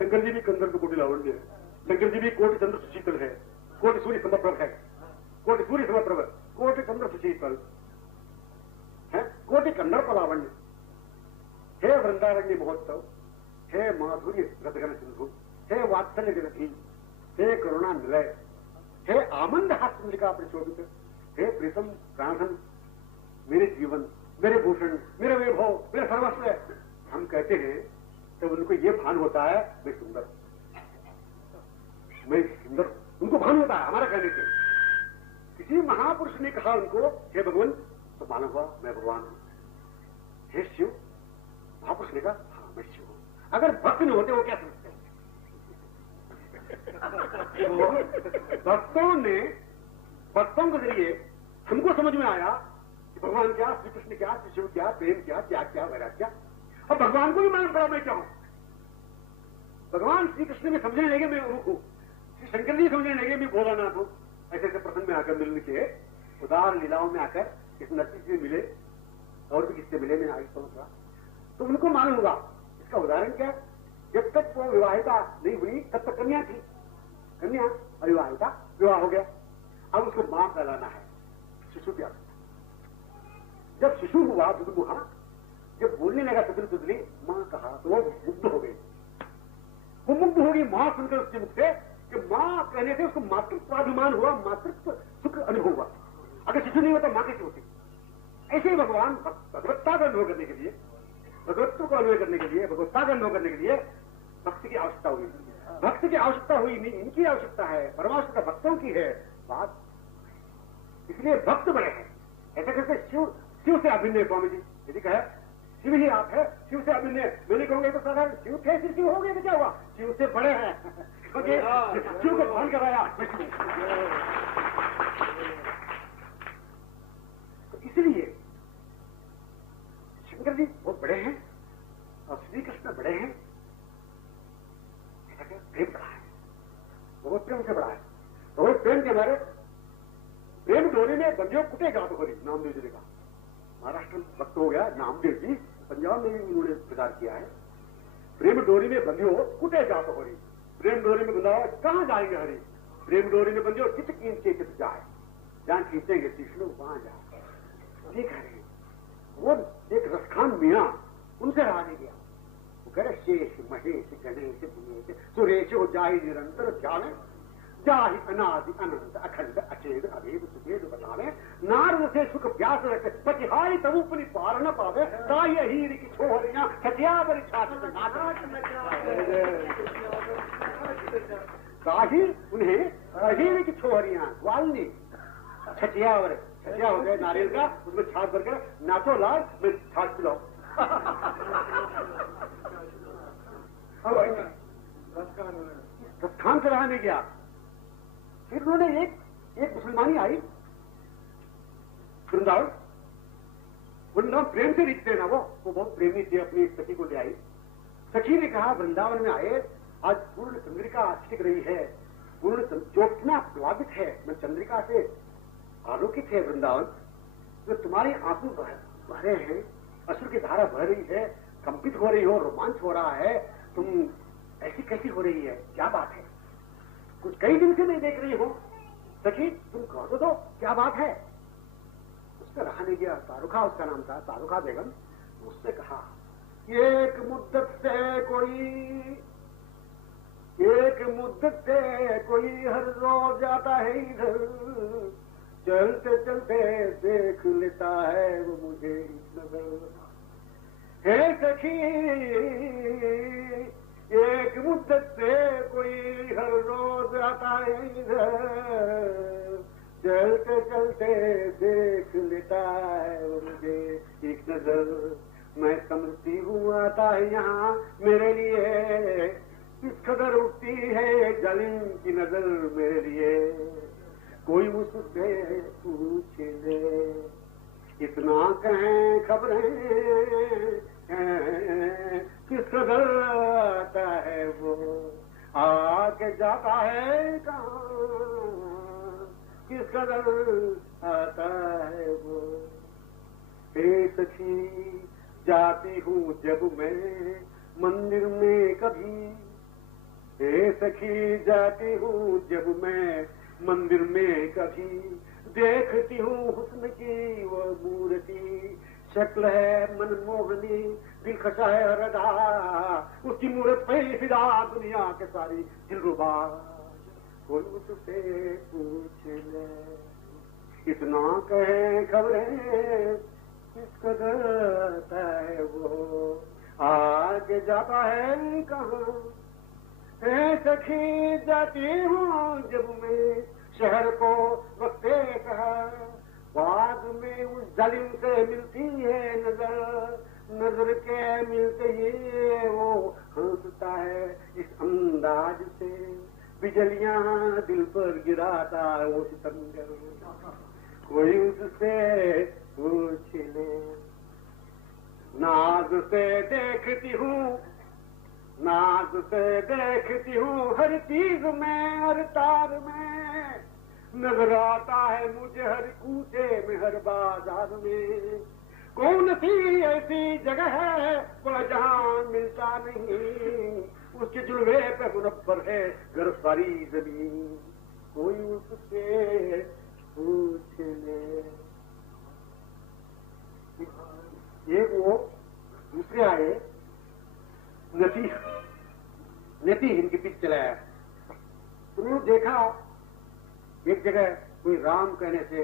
शंकर जी भी कंदर्प कोटि लावण्य है, शंकर जी भी कोटि चंद्र सुशीतल है, कोटि सूर्य समप्रभ है, कोटि सूर्य समप्रभ, कोटि चंद्र सुशीतल है, कोटि कंदर्प लावण्य। हे वृंदारण्य महोत्सव, हे माधुर्य रसगन सिंधु, हे वात्सल्य जगती, हे करुणा निलय, हे आमंद हास्यलिका प्रचोदित, हे प्रीतम प्राणधन, मेरे जीवन, मेरे भूषण, मेरे वैभव, मेरे सर्वस्व। हम कहते हैं तो उनको ये भान होता है मैं सुंदर, मैं सुंदर, उनको भान होता है हमारा कहने से। किसी महापुरुष ने कहा उनको हे भगवान, तो मालूम हुआ मैं भगवान हूं। हे शिव, महापुरुष ने कहा हाँ मैं शिव हूं। अगर भक्त न होते वो क्या समझते हैं? भक्तों के जरिए हमको समझ में आया कि भगवान क्या, श्री कृष्ण क्या, श्री शिव क्या, प्रेम क्या, त्याग क्या, वैराग्य क्या। अब भगवान को भी मालूम पड़ा मैं क्या हूं। भगवान श्री कृष्ण में समझने लगे मैं रूप हूं, श्री शंकर जी समझने लगे मैं भोलानाथ हूं। ऐसे ऐसे प्रसंग में आकर मिलने के उदार लीलाओं में आकर इस नरसिंह से मिले और भी किससे मिले, मैं आगे समझ रहा। तो उनको मालूम होगा इसका उदाहरण क्या? जब तक वो विवाहिता नहीं हुई तब तक कन्या थी, कन्या अविवाहिता, विवाह हो गया। अब उसको मां कहलाना है, शिशु की अवस्था। जब शिशु हुआ, दुध हुआ, जब बोलने लगा तुदली तुदली, मां कहा तो वो मुग्ध हो गई। वो मुग्ध होगी मां सुनकर उसके मुख से कि मां कहने से उसको मातृत्वाभिमान हुआ, मातृत्व सुख अनुभव हुआ। अगर शिशु नहीं होता मां कैसी होती? ऐसे ही भगवान भगवत्ता का अनुभव करने के लिए, भगवत्व को अनुभव करने के लिए, भगवत्ता का अनुभव करने के लिए भक्त की आवश्यकता हुई। भक्त की आवश्यकता हुई नहीं, इनकी आवश्यकता है, परमावश्यकता भक्तों की है बात। इसलिए भक्त बड़े हैं। ऐसा करके शिव से अभिन्न है स्वामी जी। यदि कहे शिव ही आप है, शिव से अभिन्न, मैंने कहूंगे तो साधारण शिव थे, शिव हो गए तो क्या हुआ? शिव से बड़े हैं क्योंकि शिव को भान कराया। तो इसलिए शंकर जी बहुत बड़े हैं और श्री कृष्ण बड़े हैं। प्रेम बड़ा है, बहुत प्रेम से बड़ा है। बहुत प्रेम के हमारे प्रेम डोरी में बंदियों कुटे गा तो करी, नामदेव जी ने कहा। महाराष्ट्र में भक्त हो गया नामदेव जी, पंजाब में भी उन्होंने प्रचार किया है। प्रेम डोरी में बंदियों कुटे जा तो करी, प्रेम डोरी में बंधा कहां जाएंगे हरी? प्रेम डोरी में बंदियों चित कीन के चित जाए, जहां खींचेंगे कृष्ण वहां जाए। ठीक है, वो एक रसखान मियां उनसे रहा नहीं गया। वो कह रहे शेष महेश गणेश दिनेश सुरेश हो जाहि निरंतर ध्यान, जाहि अनादि अनंत अखंड अचेत अभेद सुभेद बतावे, नारद से सुख व्यास रखे पतिहारी तब अपनी पार न पावे, ताहि हीर की छोहरियां सत्यावर छात्र ताहि उन्हें अहीर की छोहरियां ग्वालनी छटियावर, छटिया हो गए नारियल का, उसमें छाछ भरकर नाचो लाल में छाछ पिलाओ। प्रस्थान कराने गया। फिर उन्होंने एक मुसलमानी आई वृंदावन, वृंदावन प्रेम से रिश्ते ना, वो बहुत प्रेमी थी, अपनी सखी को ले आई। सखी ने कहा वृंदावन में आए, आज पूर्ण चंद्रिका छिटक रही है, पूर्ण ज्योत्सना प्लावित है, मैं चंद्रिका से आलोकित है वृंदावन, जो तुम्हारे आंसू बह रहे हैं, अश्रु की धारा बह रही है, कंपित हो रही हो, रोमांच हो रहा है, तुम ऐसी कैसी हो रही है, क्या बात है? कुछ कई दिन से नहीं देख रही हो, सखी तुम कह तो दो क्या बात है? उसका रहा नहीं गया, तारुखा उसका नाम था, तारुखा बेगम। उससे कहा एक मुद्दत से कोई हर रोज आता है इधर, चलते चलते देख लेता है वो मुझे नजर। हे सखी एक मुद्दत से कोई हर रोज आता है इधर, चलते चलते देख लेता है वो मुझे एक नजर। मैं समझती हूँ आता है यहाँ मेरे लिए, किस कदर उठती है जालिम की नजर मेरे लिए, कोई मुझसे पूछ ले, इतना कहें खबरें किस कदर आता है वो, आके जाता है कहाँ, किस कदर आता है वो। हे सखी जाती हूँ जब मैं मंदिर में कभी, हे सखी जाती हूँ जब मैं मंदिर में कभी, देखती हूँ हुस्न की वो मूर्ति, शक्ल है मनमोहनी, दिल खशा है रदा, उसकी मूर्त पे फिदा दुनिया के सारी दिलरुबा, कोई उससे पूछ ले, इतना कहे खबरें किस कदर आता है वो, आगे जाता है कहाँ। हे सखी जाती हूँ जब मैं शहर को वक्ते कहा, बाद में उस जालिम से मिलती है नजर, नजर के मिलते ही वो हंसता है इस अंदाज से, बिजलियां दिल पर गिराता है वो सितमगर, कोई उससे पूछ ले। नाज से देखती हूँ, नाज से देखती हूँ हर चीज में, हर तार में, नजर आता है मुझे हर कूचे में, हर बाजार में, कौन सी ऐसी जगह है वह जहाँ मिलता नहीं, उसके जुल्वे पे मुनव्वर है घर सारी जमीन, कोई उससे पूछ ले। एक वो दूसरे आए, नती इनके पीछे चलाया। तुमने देखा एक जगह कोई राम कहने से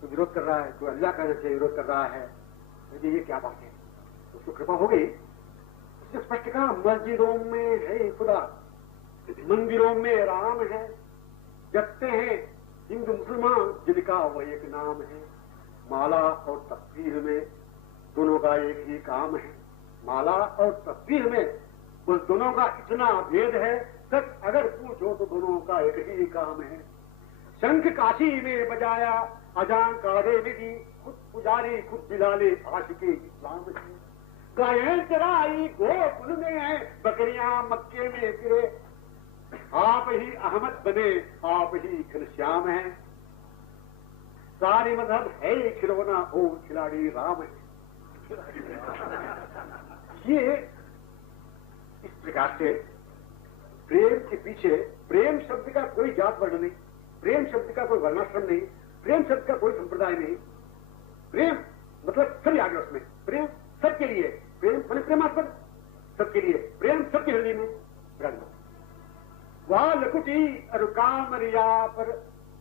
तो विरोध कर रहा है, कोई अल्लाह कहने से विरोध कर रहा है। ये क्या बात है? उसको कृपा हो गई, उसने स्पष्ट कहा मस्जिदों में है खुदा, मंदिरों में राम है, जगते हैं हिंदू मुसलमान जिनका वो एक नाम है। माला और तस्वीर में दोनों का एक ही काम है। माला और तस्वीर में उस दोनों का इतना भेद है, सच अगर पूछो तो दोनों का एक ही काम है। शंख काशी में बजाया अजान कारे में दी, खुद पुजारी खुद बिलाले आशिके इस्लाम है। गायें चराई गोकुल में है, बकरियां मक्के में फिरे, आप ही अहमद बने आप ही घनश्याम है। सारी मजहब है खिलौना ओ खिलाड़ी राम है। ये इस प्रकार से प्रेम के पीछे, प्रेम शब्द का कोई जात वर्ण नहीं, प्रेम शब्द का कोई वर्णाश्रम नहीं, प्रेम शब्द का कोई संप्रदाय नहीं। प्रेम मतलब सभी आगे उसमें, प्रेम सबके लिए, प्रेम मैंने प्रेमास्पद सबके लिए, प्रेम सबके हृदय में रंग। वह लकुटी और कामरिया पर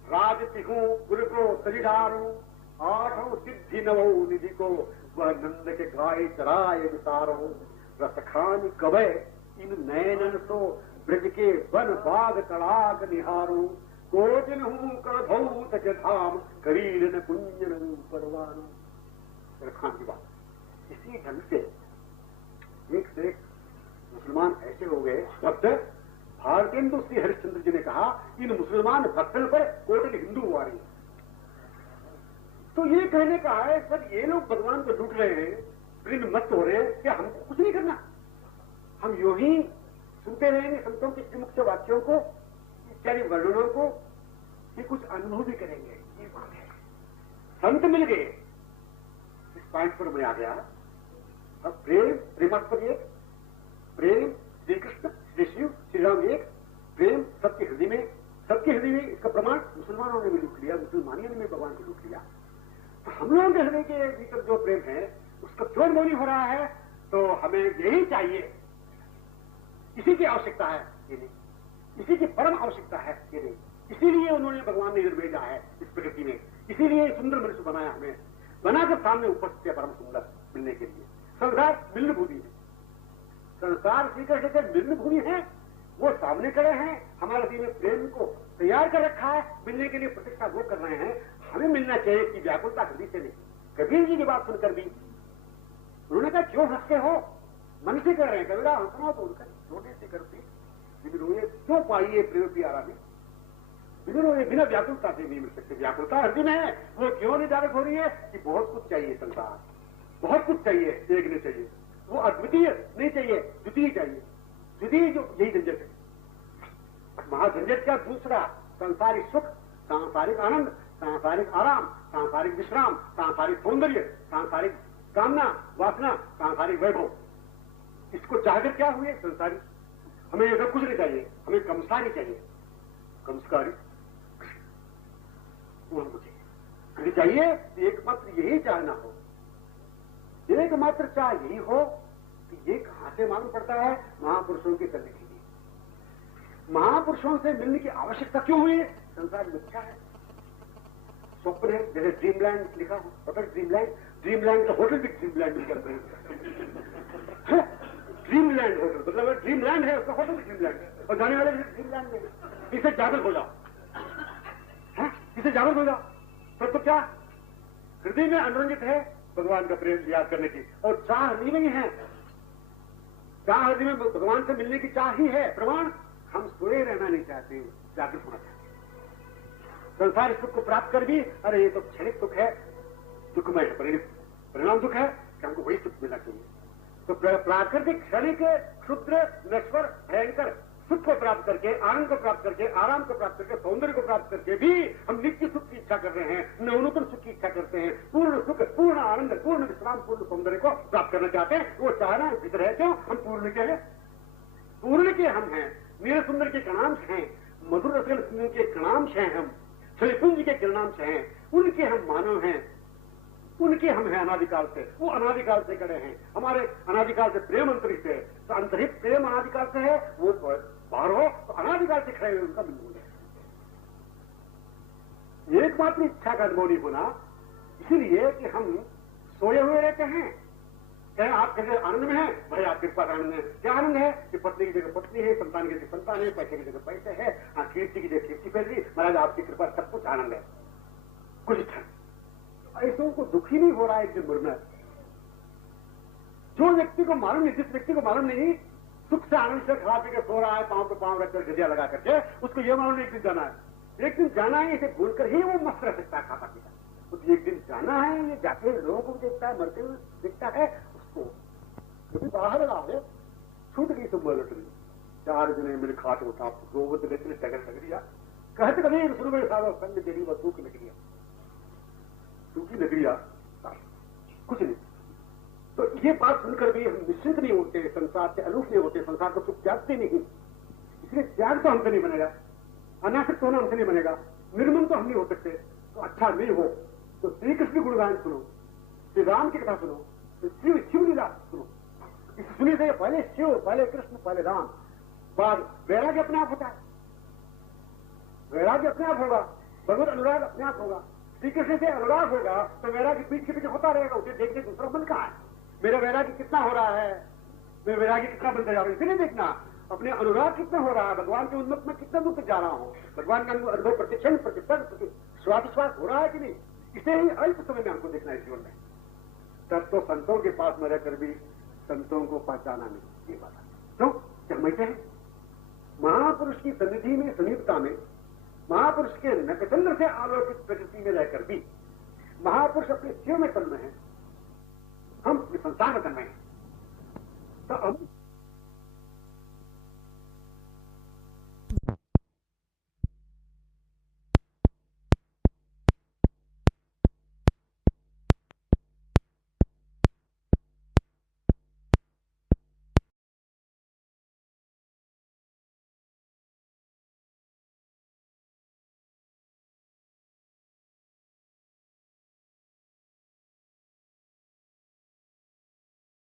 राजति हूं गुरु को सजिडारूं, आठों सिद्धि नवो निधि को वह नंद के गाय चराए विसारो। रसखान कवय इन नयनन सो ब्रज के वन बाग तड़ाक निहारो। कोटिन हूं कर भूत के धाम करील न कुंजन परवानो। रसखान की बात इसी ढंग से एक से एक मुसलमान ऐसे हो गए। वक्त भारतेंदु श्री हरिश्चंद्र जी ने कहा इन मुसलमान भक्तों पर कोटिन हिंदू आ रही है। तो ये कहने का है सर ये लोग भगवान को लूट रहे हैं, प्रिन मत हो रहे हैं, क्या हमको कुछ नहीं करना? हम यूं ही सुनते रहेंगे संतों के मुख्य वाक्यों को, इत्यादि वर्णनों को, कि कुछ अनुभव भी करेंगे? ये बात है। संत मिल गए, इस पॉइंट पर मैं आ गया। अब प्रेम, प्रेमास्पद एक, प्रेम श्री कृष्ण श्री शिव श्री राम एक, प्रेम सबके हृदय में, सबके हृदय में। इसका प्रमाण मुसलमानों ने भी लूट लिया, मुसलमानियों ने भी भगवान को लूट लिया। तो हम लोगों के हृदय के भीतर जो प्रेम है उसका क्यों नहीं हो रहा है? तो हमें यही चाहिए, इसी की आवश्यकता है ये नहीं, इसी की परम आवश्यकता है ये नहीं। इसीलिए उन्होंने भगवान ने भेजा है इस प्रकृति में, इसीलिए सुंदर मनुष्य बनाया, हमें बनाकर सामने उपस्थित है परम सुंदर मिलने के लिए। संसार मिलन भूमि है, संसार श्री कृष्ण के मिलन भूमि है। वो सामने खड़े हैं, हमारे हृदय में प्रेम को तैयार कर रखा है, मिलने के लिए प्रतीक्षा वो कर रहे हैं। हमें मिलना चाहिए कि व्याकुलता हृदय से नहीं। कबीर जी की बात सुनकर भी उन्होंने कहा क्यों हंसते हो? मन से कर रहे हैं, कबीरा हंसना तो उनका छोटे से करते क्यों पाइए प्रेम प्यारा में, बिना व्याकुलता से नहीं मिल सकते। व्याकुलता हृदय में है, वो क्यों निर्धारित हो रही है कि बहुत कुछ चाहिए, संसार बहुत कुछ चाहिए, एक नहीं चाहिए, वो अद्वितीय नहीं चाहिए, द्वितीय चाहिए। द्वितीय जो यही झंझट है, महाझंझट का दूसरा सांसारिक सुख, सांसारिक आनंद, सांसारिक आराम, सांसारिक विश्राम, सांसारिक सौंदर्य, सांसारिक कामना वासना, सांसारिक वैभव, इसको चाहकर क्या हुए संसारी? हमें ऐसा कुछ नहीं चाहिए, हमें कमसारी चाहिए, कमस्कारी वो हमको चाहिए। एकमात्र यही चाहना हो, एकमात्र चाह यही हो कि ये कहां से मालूम पड़ता है? महापुरुषों के करने के लिए। महापुरुषों से मिलने की आवश्यकता क्यों हुई? संसार मिथ्या है, स्वप्न है। जैसे ड्रीमलैंड लिखा हो, होटल ड्रीमलैंड, ड्रीमलैंड का होटल भी ड्रीमलैंड नहीं करते हैं। ड्रीमलैंड होटल मतलब ड्रीमलैंड है, उसका होटल ड्रीमलैंड है, और जाने वाले ड्रीमलैंड में। इसे जागृत हो जाओ, इसे जागृत हो जाओ, तो क्या हृदय में अनुरंजित है भगवान का प्रेम याद करने की, और चाह हृदय में ही है। चाह हृदय में भगवान से मिलने की चाह ही है। प्रमाण हम सोए रहना नहीं चाहते, जागृत होना चाहते। संसार सुख को प्राप्त कर भी, अरे ये तो क्षणिक सुख है, दुखमय परिणाम दुख है, कि हमको वही सुख मिलना चाहिए। तो प्राकृतिक क्षणिक क्षुद्र नश्वर भयंकर सुख को प्राप्त करके, आनंद को प्राप्त करके, आराम को प्राप्त करके, सौंदर्य को प्राप्त करके भी हम नित्य सुख की इच्छा कर रहे हैं, नवनूतन सुख की इच्छा करते हैं, पूर्ण सुख, पूर्ण आनंद, पूर्ण विश्राम, पूर्ण सौंदर्य को प्राप्त करना चाहते हैं। वो चाहना भीतर है, क्यों? हम पूर्ण के हैं, पूर्ण के हम हैं, नील सुंदर के कणांश हैं, मधुर रसल के कणांश हैं हम। क्षयपुंज के किरणांश हैं, उनके हम मानव हैं, उनके हम हैं अनादिकाल से। वो अनादिकाल से खड़े हैं, हमारे अनादिकाल से प्रेम अंतरित है, तो अंतरित प्रेम अनादिकाल से है, वो बाहर हो तो अनादिकाल से खड़े हुए उनका बिल्कुल है। एकमात्र इच्छा का अनुभव नहीं होना, इसीलिए कि हम सोए हुए रहते हैं। क्या आप कैसे आनंद में हैं? भाई आप कृपा आनंद में। क्या आनंद है कि पत्नी की जगह पत्नी है, संतान की जगह संतान है, पैसे की जगह पैसे है, हाँ कीर्ति की जगह कीर्ति फैल रही। महाराज आपकी कृपा सब कुछ आनंद है। कुछ ऐसों को दुखी नहीं हो रहा है एक दिन मरना। जो व्यक्ति को मालूम नहीं, जिस व्यक्ति को मालूम नहीं सुख से आनंद से खा पी के सो रहा है, पांव पे पांव रखकर गजिया लगा करके, उसको यह मालूम एक दिन जाना है, एक दिन जाना है, इसे भूलकर ही वो मस्त रह सकता है खाता पीता। तो एक दिन जाना है, ये जाके लोगों को देखता है, मरते हुए देखता है, उसको कभी बाहर आए छूट गई सब लट गई। 4 जने मेरे खाट उठा गोवत गति टगर लग दिया, कहते कभी शुरू में सारा संग तेरी वस्तु की लग गया, सूखी लग गया, कुछ नहीं। तो ये बात सुनकर भी हम निश्चिंत नहीं होते, संसार से अलूप नहीं होते, संसार को सुख त्यागते नहीं। इसलिए त्याग तो हमसे नहीं बनेगा, अनासक्त होना हमसे नहीं बनेगा, निर्मम तो हम नहीं हो सकते। तो अच्छा नहीं हो तो श्री कृष्ण गुणगान सुनो, श्री राम की कथा सुनो, शिव लीला सुनो। इस सुनी से पहले शिव, पहले कृष्ण, पहले राम, बाद वैराग्य अपने आप होता है। वैराग्य अपने आप होगा, भगवत अनुराग अपने आप होगा। श्री कृष्ण से अनुराग होगा तो वैराग्य पीठ के पीछे होता रहेगा, उसे देखने दूसरा मन कहाँ है, मेरा वैराग्य कितना हो रहा है, मैं वैराग्य कितना बनता जा रहा हूं, इसे नहीं देखना, अपने अनुराग कितना हो रहा है, भगवान के उन्मत में कितना दूर तक जा रहा हूं, भगवान का अनुभव प्रतिक्षण प्रतिपल स्वादिश्वास हो रहा है कि नहीं, इसे ही अल्प समय में हमको देखना है जीवन में। तब तो संतों के पास में रहकर भी संतों को पहचाना नहीं, ये बात क्यों समझते हैं। महापुरुष की सन्निधि में, समीपता में, महापुरुष के नखचंद्र से आलोकित प्रकृति में रहकर भी महापुरुष अपने शिव में तन्मय है, हम संसार में तन्मय हैं। तो हम